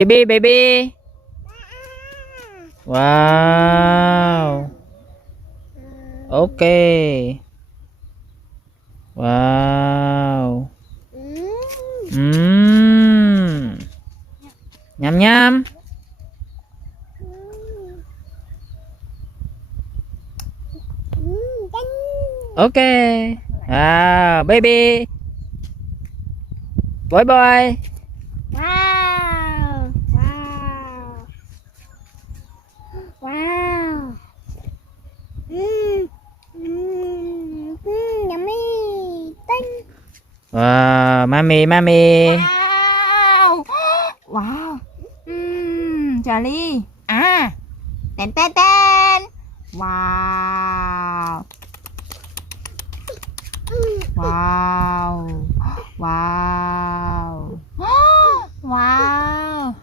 Baby, baby. Wow. Okay. Wow. Nhâm nhâm. Okay. Baby. Boy boy. Wow. Wow. Wow. Yummy. Tinh. Wow, mami mami. Wow. Wow. Charlie. Ten ten ten. Wow. Wow. Wow. Wow.